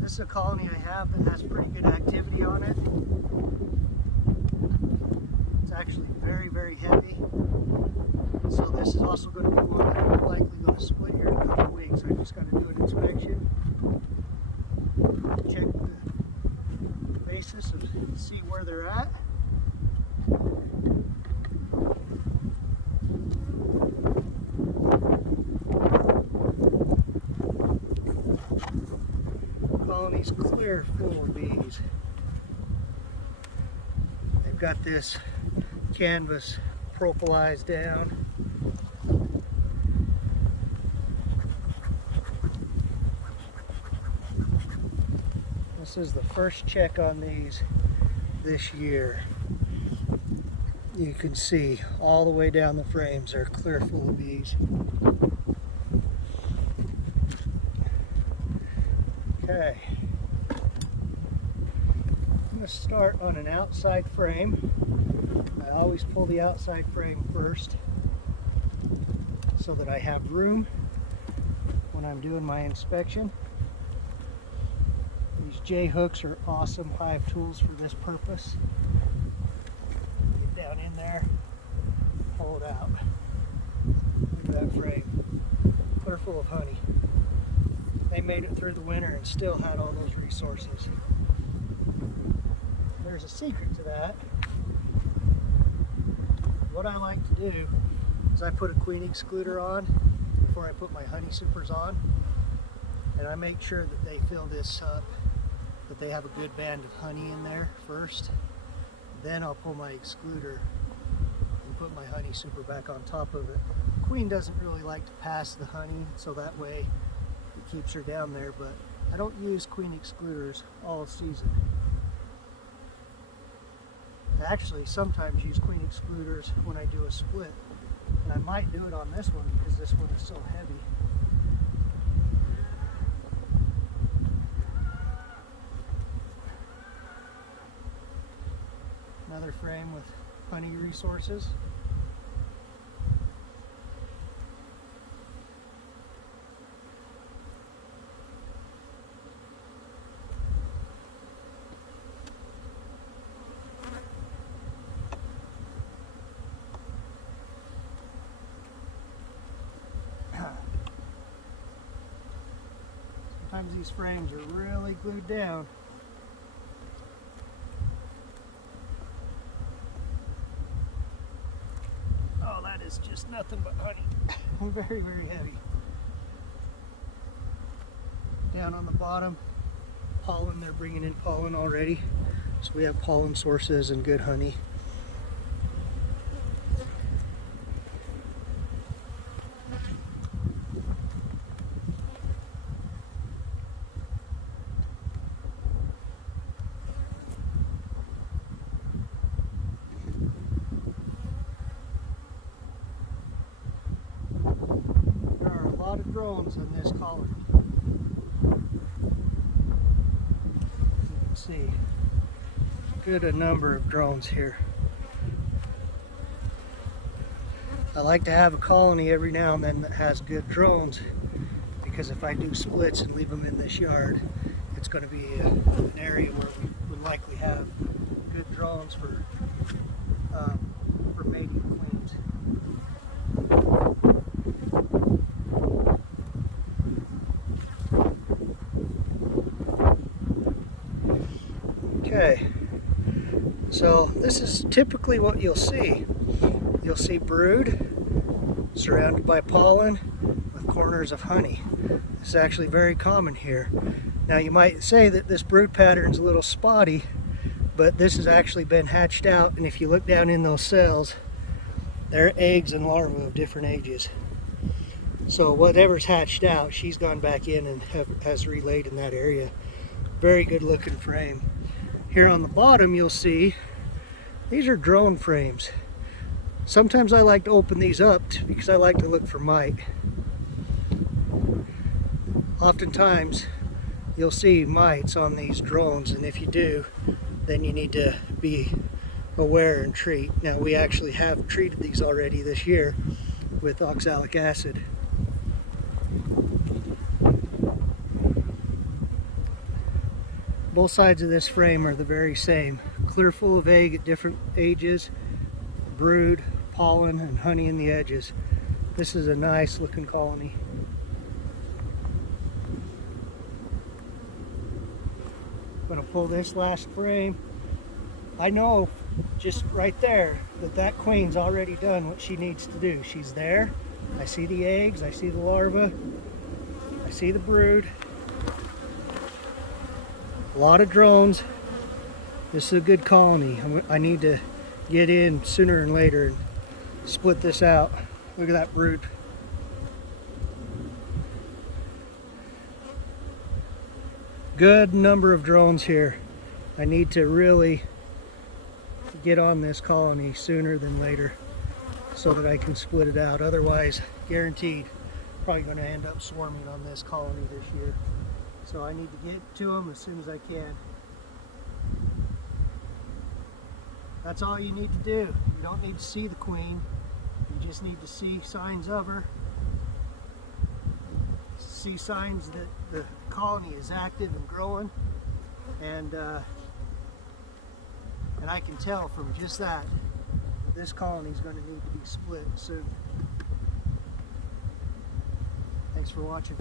This is a colony I have that has pretty good activity on it. It's actually very, very heavy. So this is also going to be one that I'm likely going to split here in a couple of weeks. I just got to do an inspection, check the basis and see where they're at. Colony's clear full of bees. They've got this canvas propolized down. This is the first check on these this year. You can see all the way down the frames they're clear full of bees. Okay, I'm going to start on an outside frame. I always pull the outside frame first so that I have room when I'm doing my inspection. These J-hooks are awesome hive tools for this purpose. Get down in there, pull it out. Look at that frame, clear full of honey. They made it through the winter and still had all those resources. There's a secret to that. What I like to do is I put a queen excluder on before I put my honey supers on, and I make sure that they fill this up, that they have a good band of honey in there first. Then I'll pull my excluder and put my honey super back on top of it. Queen doesn't really like to pass the honey, so that way it keeps her down there, but I don't use queen excluders all season. I actually sometimes use queen excluders when I do a split, and I might do it on this one because this one is so heavy. Another frame with honey resources. Sometimes these frames are really glued down. Oh, that is just nothing but honey. Very, very heavy. Down on the bottom, pollen, they're bringing in pollen already. So we have pollen sources and good honey. A lot of drones in this colony. As you can see, good a number of drones here. I like to have a colony every now and then that has good drones, because if I do splits and leave them in this yard, it's going to be an area where we would likely have good drones for mating queens. Okay, so this is typically what you'll see. You'll see brood surrounded by pollen with corners of honey. This is actually very common here. Now you might say that this brood pattern's a little spotty, but this has actually been hatched out, and if you look down in those cells, they're eggs and larvae of different ages. So whatever's hatched out, she's gone back in and has relayed in that area. Very good looking frame. Here on the bottom you'll see these are drone frames. Sometimes I like to open these up because I like to look for mite. Oftentimes you'll see mites on these drones, and if you do, then you need to be aware and treat. Now we actually have treated these already this year with oxalic acid. Both sides of this frame are the very same. Clear full of egg at different ages, brood, pollen, and honey in the edges. This is a nice looking colony. I'm going to pull this last frame. I know just right there that queen's already done what she needs to do. She's there. I see the eggs, I see the larvae, I see the brood. A lot of drones. This is a good colony. I need to get in sooner than later and split this out. Look at that brood. Good number of drones here. I need to really get on this colony sooner than later so that I can split it out. Otherwise, guaranteed, probably going to end up swarming on this colony this year. So I need to get to them as soon as I can. That's all you need to do. You don't need to see the queen. You just need to see signs of her. See signs that the colony is active and growing. And I can tell from just that this colony is going to need to be split soon. Thanks for watching.